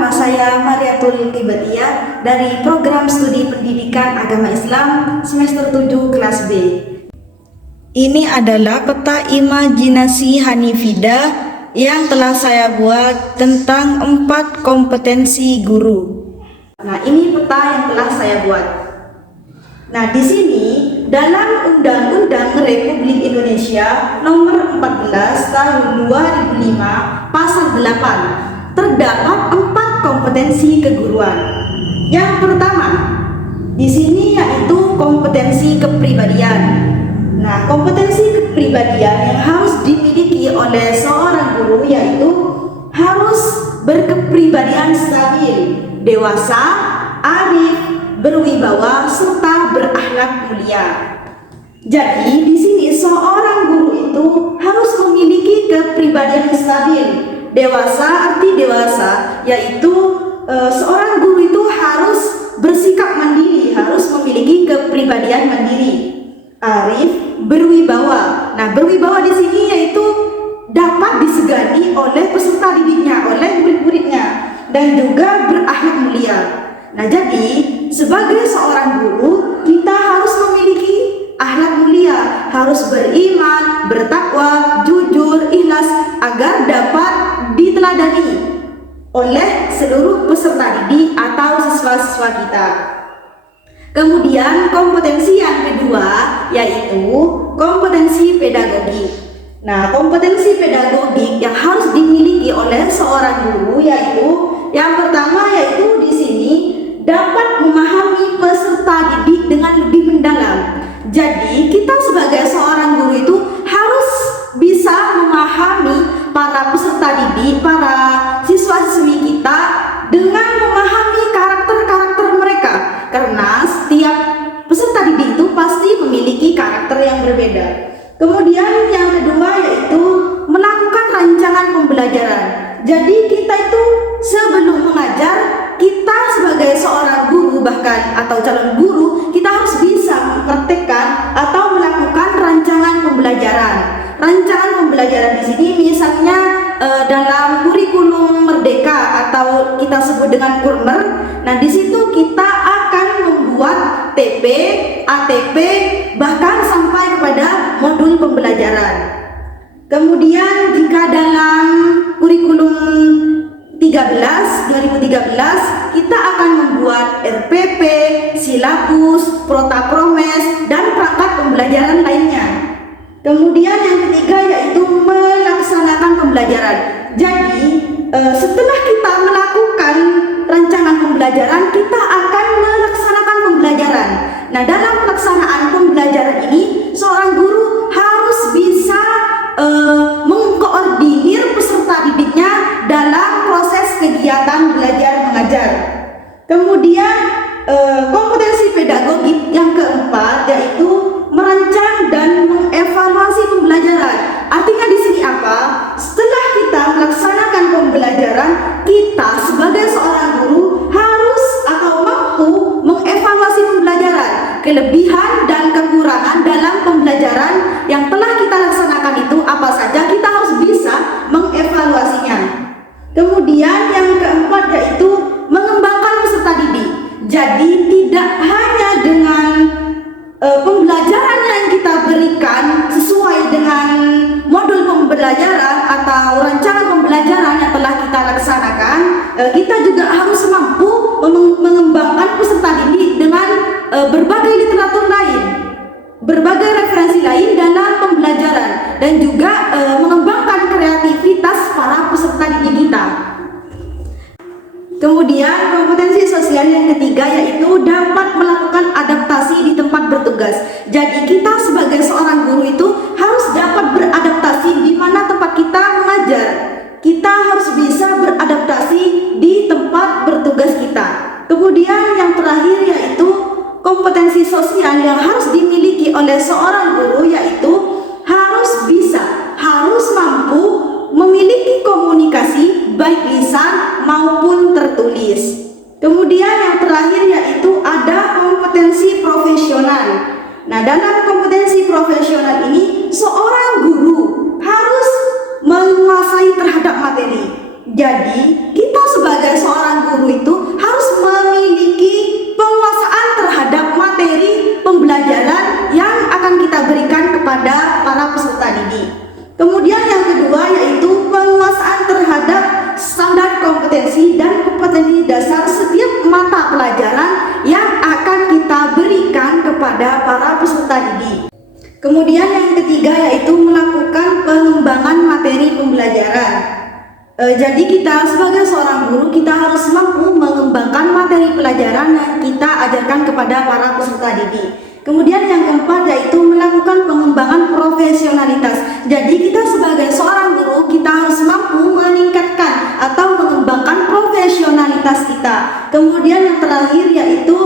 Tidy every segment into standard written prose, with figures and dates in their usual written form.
nama saya Mariatul Kibatia dari Program Studi Pendidikan Agama Islam semester 7 kelas B. Ini adalah peta imajinasi Hanifida yang telah saya buat tentang 4 kompetensi guru. Nah, ini peta yang telah saya buat. Nah, di sini dalam Undang-Undang Republik Indonesia Nomor 14 Tahun 2005 Pasal 8 terdapat 4 kompetensi keguruan. Yang pertama di sini yaitu kompetensi kepribadian. Nah, kompetensi kepribadian yang harus dimiliki oleh seorang guru yaitu harus berkepribadian stabil, dewasa, arif, berwibawa serta berakhlak mulia. Jadi di sini seorang guru itu harus memiliki kepribadian stabil. Dewasa, arti dewasa yaitu seorang guru itu harus bersikap mandiri, harus memiliki kepribadian mandiri. Arif, berwibawa. Nah, berwibawa di sini yaitu dapat disegani oleh peserta didiknya, oleh murid-muridnya, dan juga berakhlak mulia. Nah, jadi sebagai seorang guru kita harus memiliki akhlak mulia, harus beriman, bertakwa, jujur, ikhlas agar dapat diteladani oleh seluruh peserta didik atau siswa-siswa kita. Kemudian kompetensi yang kedua yaitu kompetensi pedagogik. Nah, kompetensi pedagogik yang harus dimiliki oleh seorang guru yaitu yang pertama yaitu di sini dapat memahami peserta didik dengan lebih mendalam. Jadi kita sebagai seorang guru itu harus bisa memahami para peserta didik, para siswa-siswi kita dengan memahami karakter-karakter mereka. Karena setiap peserta didik itu pasti memiliki karakter yang berbeda. Kemudian yang kedua yaitu melakukan rancangan pembelajaran. Jadi kita itu sebelum mengajar, kita sebagai seorang guru bahkan atau calon guru, kita harus bisa mempraktekkan atau melakukan rancangan pembelajaran. Rancangan pembelajaran di sini misalnya dalam kurikulum merdeka atau kita sebut dengan kurmer. Nah, di situ kita akan membuat TP, ATP, bahkan sampai kepada modul pembelajaran. Kemudian jika dalam kurikulum 2013 kita akan membuat RPP, silabus, protapromes, dan perangkat pembelajaran lainnya. Kemudian yang ketiga yaitu melaksanakan pembelajaran. Jadi setelah kita melakukan rancangan pembelajaran, kita akan melaksanakan pembelajaran. Nah, dalam pelaksanaan pembelajaran ini seorang guru harus bisa mengkoordinir peserta didiknya dalam proses kegiatan belajar mengajar. Kemudian kompetensi pedagogik yang keempat yaitu merancang dan mengevaluasi pembelajaran. Artinya di sini apa? Setelah kita melaksanakan pembelajaran, kita sebagai seorang guru harus atau mampu mengevaluasi pembelajaran, kelebihan dan kekurangan dalam pembelajaran yang telah kita laksanakan itu apa saja, kita harus bisa mengevaluasinya. Kemudian yang keempat yaitu mengembangkan peserta didik. Jadi tidak hanya dengan pembelajaran yang kita berikan sesuai dengan modul pembelajaran atau rancangan pembelajaran yang telah kita laksanakan, kita juga harus mampu mengembangkan peserta didik dengan berbagai literatur lain, berbagai referensi lain dalam pembelajaran, dan juga mengembangkan kreativitas para peserta didik kita. Kemudian kompetensi sosial yang ketiga yaitu dapat melakukan adaptasi di tempat bertugas. Jadi kita sebagai seorang guru itu harus dapat beradaptasi di mana tempat kita mengajar. Kita harus bisa beradaptasi di tempat bertugas kita. Kemudian yang terakhir yaitu kompetensi sosial yang harus dimiliki oleh seorang guru yaitu harus mampu memiliki komunikasi baik lisan maupun tertulis. Kemudian yang terakhir yaitu ada kompetensi profesional. Nah, dalam kompetensi profesional ini seorang guru harus menguasai terhadap materi. Jadi kita sebagai seorang menjadi dasar setiap mata pelajaran yang akan kita berikan kepada para peserta didik. Kemudian yang ketiga yaitu melakukan pengembangan materi pembelajaran. Jadi kita sebagai seorang guru kita harus mampu mengembangkan materi pelajaran yang kita ajarkan kepada para peserta didik. Kemudian yang keempat yaitu melakukan pengembangan profesionalitas. Jadi kita sebagai seorang guru kita harus mampu meningkatkan atau mengembangkan profesionalitas kita. Kemudian yang terakhir yaitu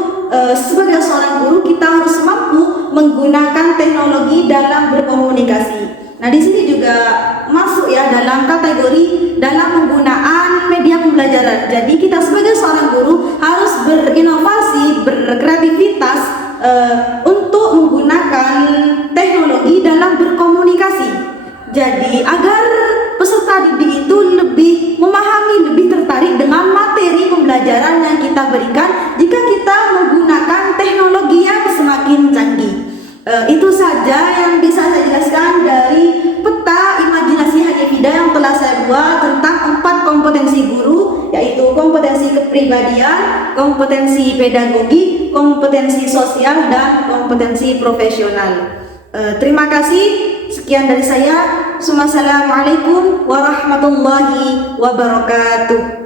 sebagai seorang guru kita harus mampu menggunakan teknologi dalam berkomunikasi. Nah, di sini juga masuk ya dalam kategori dalam penggunaan media pembelajaran. Jadi kita sebagai seorang guru harus berinovasi, berkreativitas untuk menggunakan teknologi dalam berkomunikasi. Jadi agar peserta didik itu lebih memahami, lebih tertarik dengan materi pembelajaran yang kita berikan jika kita menggunakan teknologi yang semakin canggih. Itu saja yang bisa saya jelaskan dari peta imajinasi Hanifidah yang telah saya buat tentang 4 kompetensi guru, yaitu kompetensi kepribadian, kompetensi pedagogi, kompetensi sosial, dan kompetensi profesional. Terima kasih, sekian dari saya. Wassalamualaikum warahmatullahi wabarakatuh.